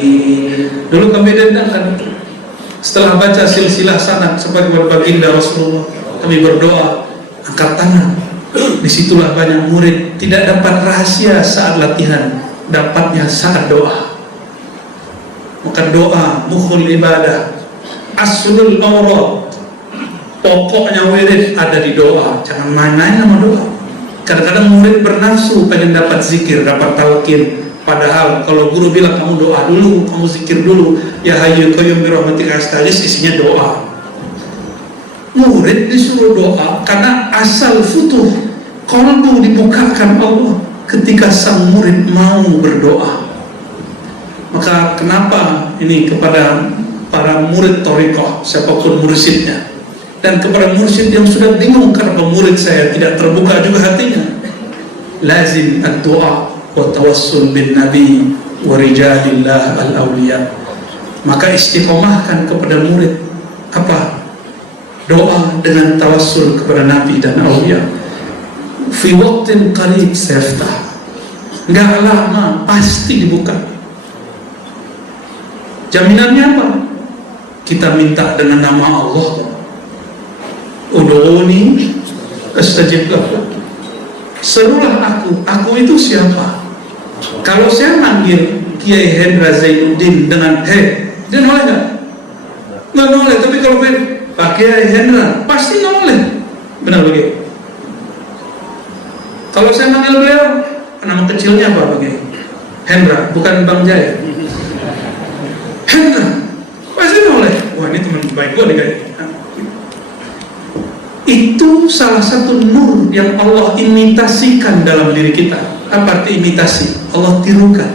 Dulu kami dendangkan. Setelah baca silsilah sanad seperti baginda Rasulullah, kami berdoa, angkat tangan. Disitulah banyak murid tidak dapat rahasia saat latihan, dapatnya saat doa. Maka doa mukhul ibadah, aslul awrad, pokoknya wirid ada di doa. Jangan main-main sama doa. Kadang-kadang murid bernafsu pengen dapat zikir, dapat talqin, padahal kalau guru bilang kamu doa dulu, kamu zikir dulu, ya Hayyu Qayyum bi rahmatika astaghits, isinya doa. Murid disuruh doa karena asal futuh qalbu dibukakan Allah ketika sang murid mau berdoa. Maka kenapa ini kepada para murid thariqah, siapapun mursyidnya, dan kepada mursyid yang sudah bingung karena murid saya tidak terbuka juga hatinya, lazim ad-du'a wa tawassul bin nabi wa rijalillah al-awliya. Maka istiqomahkan kepada murid apa? Doa dengan tawassul kepada nabi dan awliya. Fi waqtin qarib sayaftah, enggak lama pasti dibuka. Jaminannya apa? Kita minta dengan nama Allah, ud'uni astajib lakum. Serulah aku itu siapa? Kalau saya manggil Kiai Hendra Zainuddin dengan dia noleh nggak? Nggak noleh. Tapi kalau Pak Kiai Hendra pasti noleh. Benar begitu? Kalau saya manggil beliau, nama kecilnya apa Pak Kiai? Hendra, bukan Bang Jaya. Hendra pasti noleh. Wah, ini teman baik gue nih Kiai. Itu salah satu nur yang Allah imitasikan dalam diri kita. Apa arti imitasi? Allah tirukan.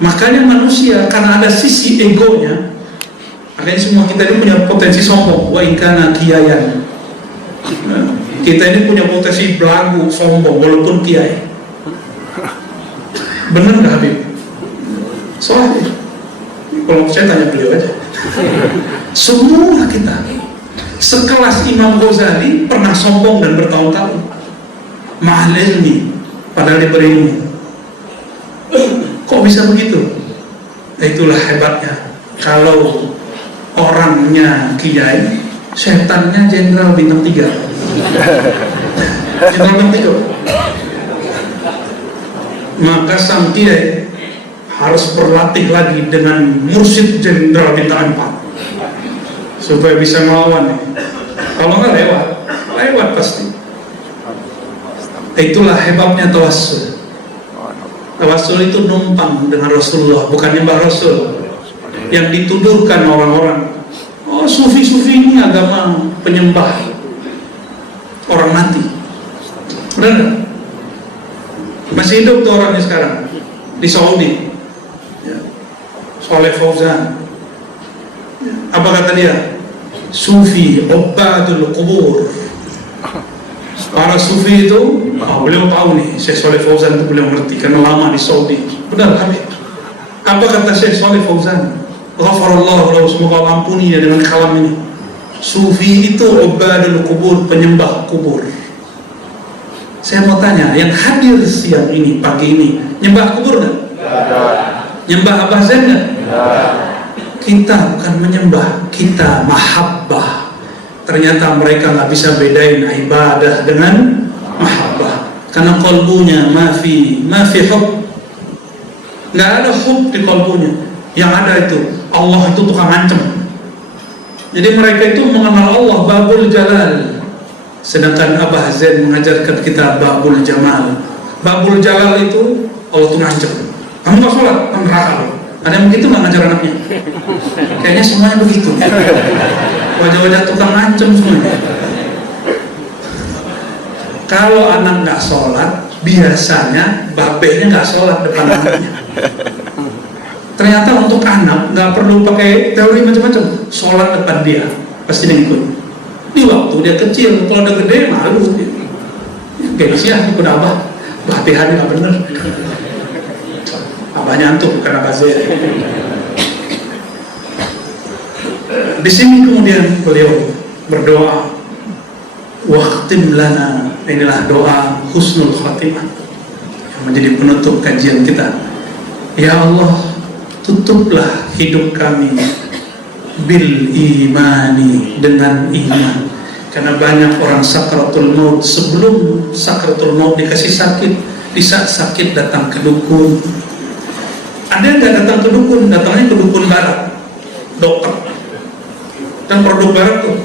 Makanya manusia karena ada sisi egonya, makanya semua kita ini punya potensi sombong. Wa in kana kiyayan, Kita ini punya potensi belagu, sombong, walaupun kiai. Benar nggak Habib? Soalnya, kalau saya tanya beliau aja. Semua kita sekelas Imam Ghazali pernah sombong dan bertahun-tahun. Mahal ilmi, padahal dia berilmu. Kok bisa begitu? Itulah hebatnya. Kalau orangnya kiai, setannya jenderal bintang 3. Jenderal bintang 3. Maka sang kiai harus berlatih lagi dengan mursyid jenderal bintang 4 supaya bisa melawan. Kalau nggak lewat pasti. Itulah hebatnya tawassul. Tawassul itu numpang dengan Rasulullah, bukan nyembah Rasul. Yang dituduhkan orang-orang, oh sufi-sufi ini agama penyembah orang mati. Benar nggak? Masih hidup tuh orangnya sekarang di Saudi. Saleh Fauzan. Apa kata dia? Sufi, ubadul qubur. Para sufi itu, beliau tahu nih, Syekh Saleh Fauzan itu beliau ngerti karena lama di Saudi. Benar, Habib. Apa kata Syekh Saleh Fauzan? Ghafarallahu lahu, semoga Allah ampuni dia dengan kalam ini. Sufi itu ubadul qubur, penyembah kubur. Saya mau tanya, yang hadir siang ini, pagi ini, nyembah kubur nggak? Nyembah Abah Zain nggak? Kita bukan menyembah, kita mahabbah. Ternyata mereka nggak bisa bedain ibadah dengan mahabbah, karena kolbunya mafi hub. Nggak ada hub di kolbunya. Yang ada itu Allah itu tukang ancam. Jadi mereka itu mengenal Allah babul jalal, sedangkan Abah Zain mengajarkan kita babul jamal. Babul jalal itu Allah tuh ngancam, kamu nggak sholat, kamu neraka. Ada yang begitu nggak ngajar anaknya? Kayaknya semuanya begitu. Wajah-wajah tukang ngancem semuanya. Kalau anak nggak sholat, biasanya babenya nggak sholat depan anaknya. Ternyata untuk anak nggak perlu pakai teori macam-macam, sholat depan dia pasti dia ikut. Di waktu dia kecil, kalau udah gede malu dia. Gengsi ya, ikut abah, hati-hati nggak bener. Abahnya antuk bukan Abah Zain. Di sini kemudian beliau berdoa, waqtim lana, inilah doa husnul khatimah yang menjadi penutup kajian kita. Ya Allah, tutuplah hidup kami bil imani, dengan iman. Karena banyak orang sakratul maut, sebelum sakratul maut dikasih sakit, di saat sakit datang ke dukun. Ada yang nggak datang ke dukun, datangnya ke dukun barat, dokter dan produk barat tuh.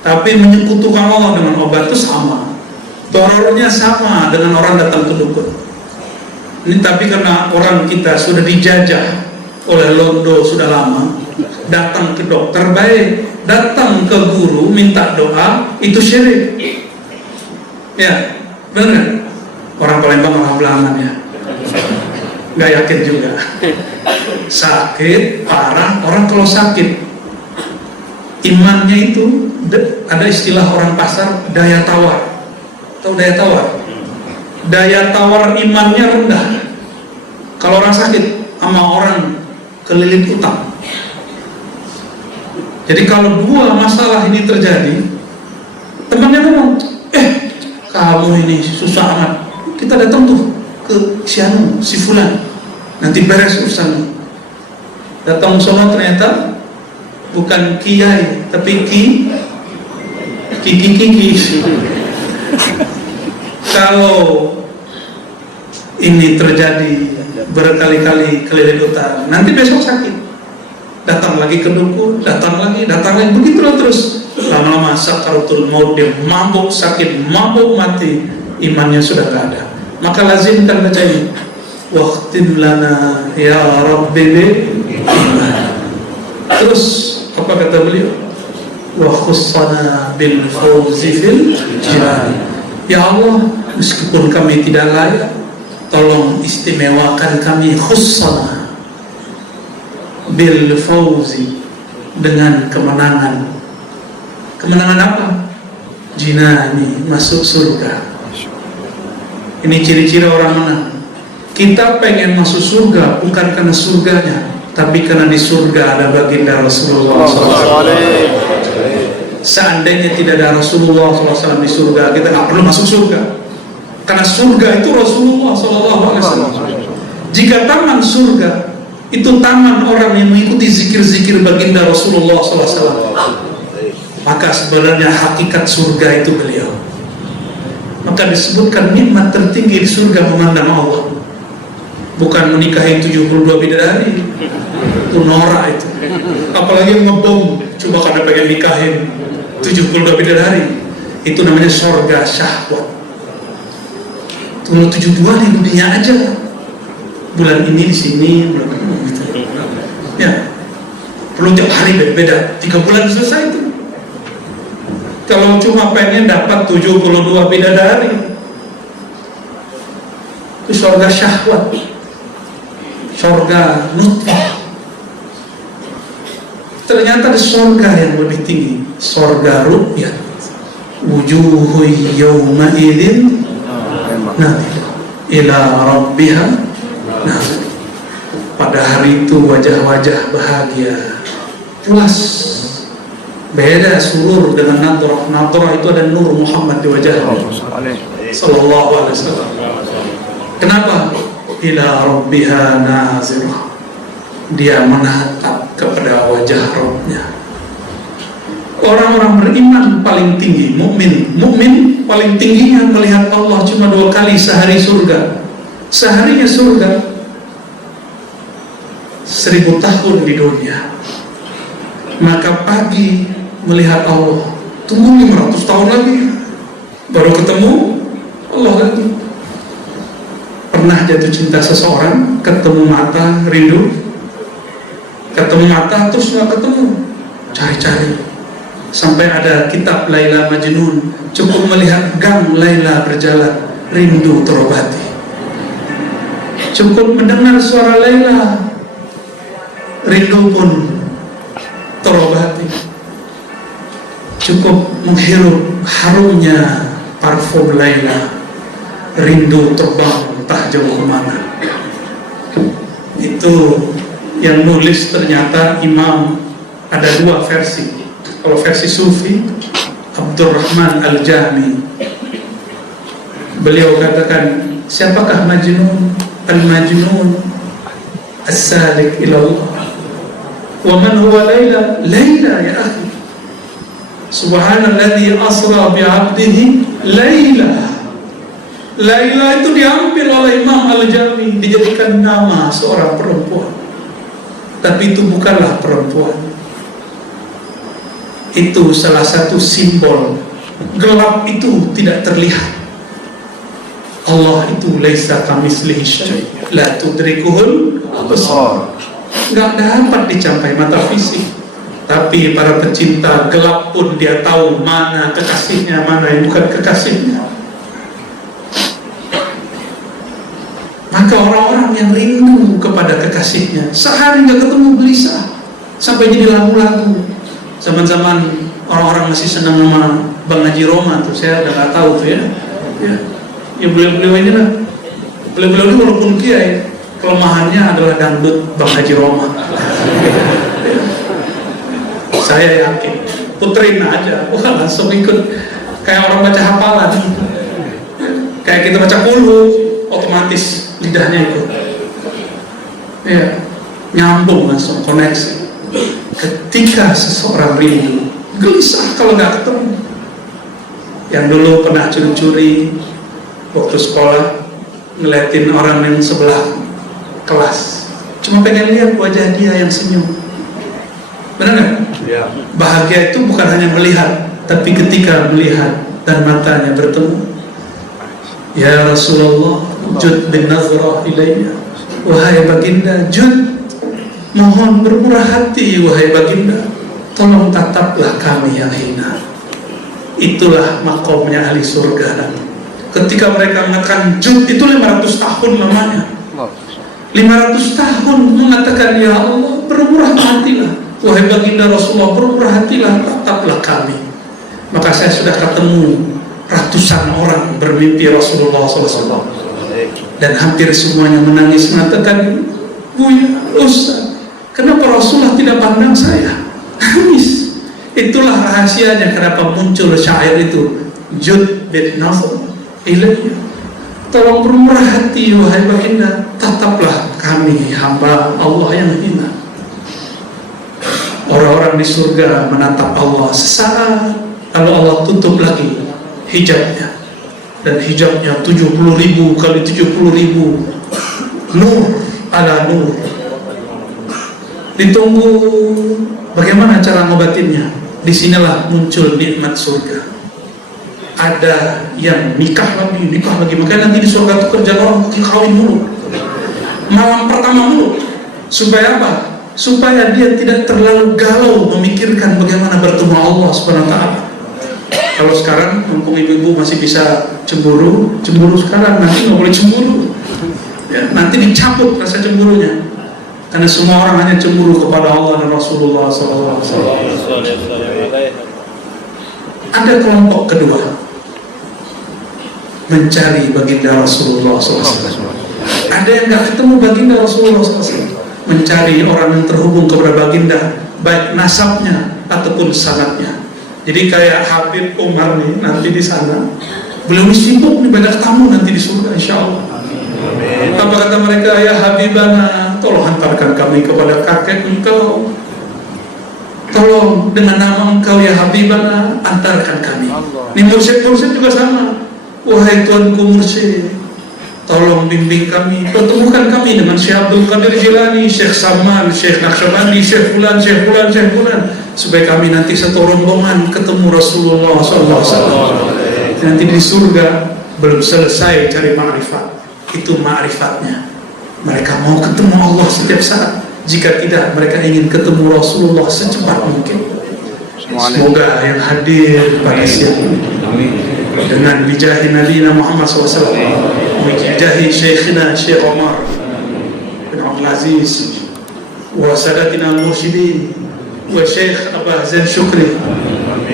Tapi menyekutukan Allah dengan obat itu sama, terornya sama dengan orang datang ke dukun. Ini tapi karena orang kita sudah dijajah oleh londo sudah lama, datang ke dokter baik, datang ke guru minta doa itu syirik. Ya, benar. Orang Palembang orang Belangan ya, nggak yakin juga. Sakit parah, orang kalau sakit imannya itu ada istilah orang pasar daya tawar. Tahu daya tawar? Daya tawar imannya rendah. Kalau orang sakit sama orang kelilit utang. Jadi kalau dua masalah ini terjadi, temannya ngomong, kamu ini susah amat, kita datang tuh ke si fulan, nanti beres urusan. Datang sholat ternyata bukan kiai tapi kiki. Kalau ini terjadi berkali-kali kelilit utang, nanti besok sakit, datang lagi ke dukun, datang lagi, begitulah terus. Lama-lama sakaratul maut, dia mabuk sakit, mabuk mati, imannya sudah tidak ada. Maka lazimkan baca ini, waqtim lana ya rabbi bil iman. Terus apa kata beliau? Wa khussana bil fawzi fil jinan. Ya Allah, meskipun kami tidak layak, tolong istimewakan kami, khussana bil fawzi, dengan kemenangan. Kemenangan apa? jinani, masuk surga. Ini ciri-ciri orang menang. Kita pengen masuk surga bukan karena surganya, tapi karena di surga ada baginda Rasulullah SAW. Seandainya tidak ada Rasulullah SAW di surga, kita nggak perlu masuk surga. Karena surga itu Rasulullah SAW. Jika taman surga itu taman orang yang mengikuti zikir-zikir baginda Rasulullah SAW, maka sebenarnya hakikat surga itu beliau. Maka disebutkan nikmat tertinggi di surga memandang Allah, bukan menikahi 72 bidadari. Itu norak itu. Apalagi ngebom, coba kada pengen nikahin 72 bidadari. Itu namanya surga syahwat. Tunggu 72 di dunia aja. Bulan ini di sini, bulan ini gitu. Ya. Perlu tiap hari beda-beda. 3 bulan selesai itu. Kalau cuma pengen dapat 72 bidadari, itu surga syahwat, surga nutfah. Ternyata di surga yang lebih tinggi, surga ru'yat. Wujuhu yawma idin nadhirah ila rabbiha nadhirah. Pada hari itu wajah-wajah bahagia, puas. Beda surur dengan nadrah. Nadrah itu ada nur Muhammad di wajahnya sallallahu alaihi wasallam. Kenapa? Ila rabbiha nazirah. Dia menatap kepada wajah Rabbnya. Orang-orang beriman paling tinggi, mukmin paling tingginya melihat Allah cuma 2 kali sehari surga. Seharinya surga 1000 tahun di dunia. Maka pagi melihat Allah, tunggu 500 tahun lagi baru ketemu Allah lagi. Pernah jatuh cinta seseorang, ketemu mata rindu, ketemu mata terus nggak ketemu, cari-cari sampai ada kitab Laila Majnun. Cukup melihat gang Laila berjalan, rindu terobati. Cukup mendengar suara Laila, rindu pun terobati. Cukup menghirup harumnya parfum Laila, rindu terbang entah jauh kemana. Itu yang nulis ternyata imam, ada 2 versi. Kalau versi Sufi, Abdurrahman Al-Jahmi, beliau katakan, siapakah Majnun? Al-Majnun As-Salik ilallah. Wa man huwa Laila? Laila ya akhi. Subhanalladzi asra bi'abdihi Laila. Laila itu diambil oleh Imam Al-Jami, dijadikan nama seorang perempuan, tapi itu bukanlah perempuan. Itu salah satu simbol gelap itu tidak terlihat. Allah itu laisa kamitslihi syai', la tudrikuhul absar. Enggak dapat dicapai mata fisik. Tapi para pecinta gelap pun dia tahu mana kekasihnya, mana yang bukan kekasihnya. Maka orang-orang yang rindu kepada kekasihnya, sehari nggak ketemu gelisah, sampai jadi lagu-lagu. Zaman-zaman orang-orang masih senang sama Bang Haji Roma tuh, saya udah nggak tahu tuh ya. Ya beliau-beliau ini lah. Beliau-beliau ini walaupun kiai, kelemahannya adalah dangdut Bang Haji Roma. Saya yakin puterin aja, wah langsung ikut, kayak orang baca hafalan, kayak kita baca puluh, otomatis lidahnya ikut, ya, nyambung langsung, koneksi. Ketika seseorang rindu, gelisah kalau nggak ketemu. Yang dulu pernah curi-curi waktu sekolah, ngeliatin orang yang sebelah kelas, cuma pengen lihat wajah dia yang senyum. Benar nggak? Ya. Bahagia itu bukan hanya melihat, tapi ketika melihat dan matanya bertemu. Ya Rasulullah, jud bin nazrah ilayya. Wahai baginda, jud, mohon bermurah hati wahai baginda, tolong tataplah kami yang hina. Itulah makomnya ahli surga nanti. Ketika mereka mengatakan jud, itu 500 tahun lamanya. 500 tahun mengatakan ya Allah bermurah hatilah wahai baginda Rasulullah, bermurah hatilah, tataplah kami. Maka saya sudah ketemu ratusan orang bermimpi Rasulullah SAW, dan hampir semuanya menangis mengatakan, Buya, Ustaz, kenapa Rasulullah tidak pandang saya? Nangis. Itulah rahasianya kenapa muncul syair itu, Jud bin Nazar ilayya, tolong bermurah hati wahai baginda, tataplah kami hamba Allah yang hina. Orang-orang di surga menatap Allah sesaat, lalu Allah tutup lagi hijabnya, dan hijabnya 70.000 kali 70.000, nur ala nur. Ditunggu bagaimana cara ngobatinnya. Disinilah muncul nikmat surga. Ada yang nikah lagi, makanya nanti di surga itu kerja orang kawin dulu, malam pertama dulu. Supaya apa? Supaya dia tidak terlalu galau memikirkan bagaimana bertemu Allah Subhanahu wa ta'ala. Kalau sekarang mumpung ibu-ibu masih bisa cemburu sekarang, nanti nggak boleh cemburu ya, nanti dicabut rasa cemburunya, karena semua orang hanya cemburu kepada Allah dan Rasulullah SAW. Ada kelompok kedua, mencari baginda Rasulullah SAW. Ada yang nggak ketemu baginda Rasulullah SAW, mencari orang yang terhubung kepada baginda, baik nasabnya ataupun sanadnya. Jadi kayak Habib Umar nih, nanti di sana beliau sibuk nih, banyak tamu nanti di surga insya Allah. Apa kata mereka? Ya Habibana, tolong hantarkan kami kepada kakek engkau, tolong dengan nama engkau ya Habibana, antarkan kami. Ini mursyid-mursyid juga sama, wahai tuanku mursyid, tolong bimbing kami, pertemukan kami dengan Syekh Abdul Qadir Jilani, Syekh Salman, Syekh Naqsyabandi, Syekh Fulan, Syekh Fulan, Syekh Fulan, supaya kami nanti satu rombongan ketemu Rasulullah SAW. Nanti di surga belum selesai cari ma'rifat, itu ma'rifatnya. Mereka mau ketemu Allah setiap saat. Jika tidak, mereka ingin ketemu Rasulullah secepat mungkin. Semoga yang hadir pada siang ini dengan bijahi Nabi Muhammad SAW, bijahi Syekhina Syekh Omar bin Abdul Aziz, wa sadatina al-mursyidin, wa Syekh Abah Zain Syukri,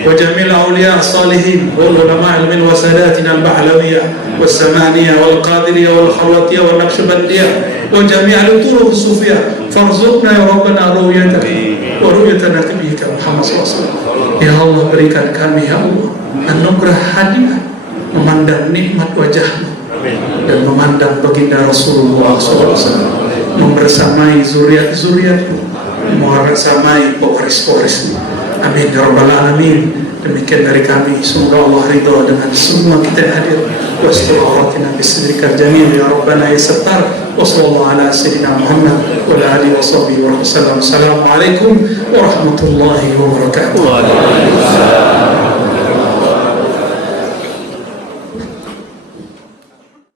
wa jamil awliya salihin, wa ulama ilmin wa sadatina al-Bahlawiyah, wa Samaniyah, wal Qadiriyah, wal Khalwatiyah, wal Naqsyabandiyah, wa jami'al turuq sufiyah, farzuqna ya Rabbana ru'yataka wa ru'yatana nabiyika Muhammad SAW. Ya Allah, berikan kami ya Allah anugerah hadiah memandang nikmat wajahmu dan memandang baginda Rasulullah SAW, membersamai zuriat-zuriatmu, membersamai pewaris-pewarismu. Amin ya Rabbal Alamin. Demikian dari kami, semoga Allah ridha dengan semua kita yang hadir. Wassalamualaikum bismillahir jamil ya Rabbana ya Sattar. Wassallallahu ala sayyidina Muhammad wa ala alihi wa sahbihi wa sallam. Assalamualaikum warahmatullahi wabarakatuh.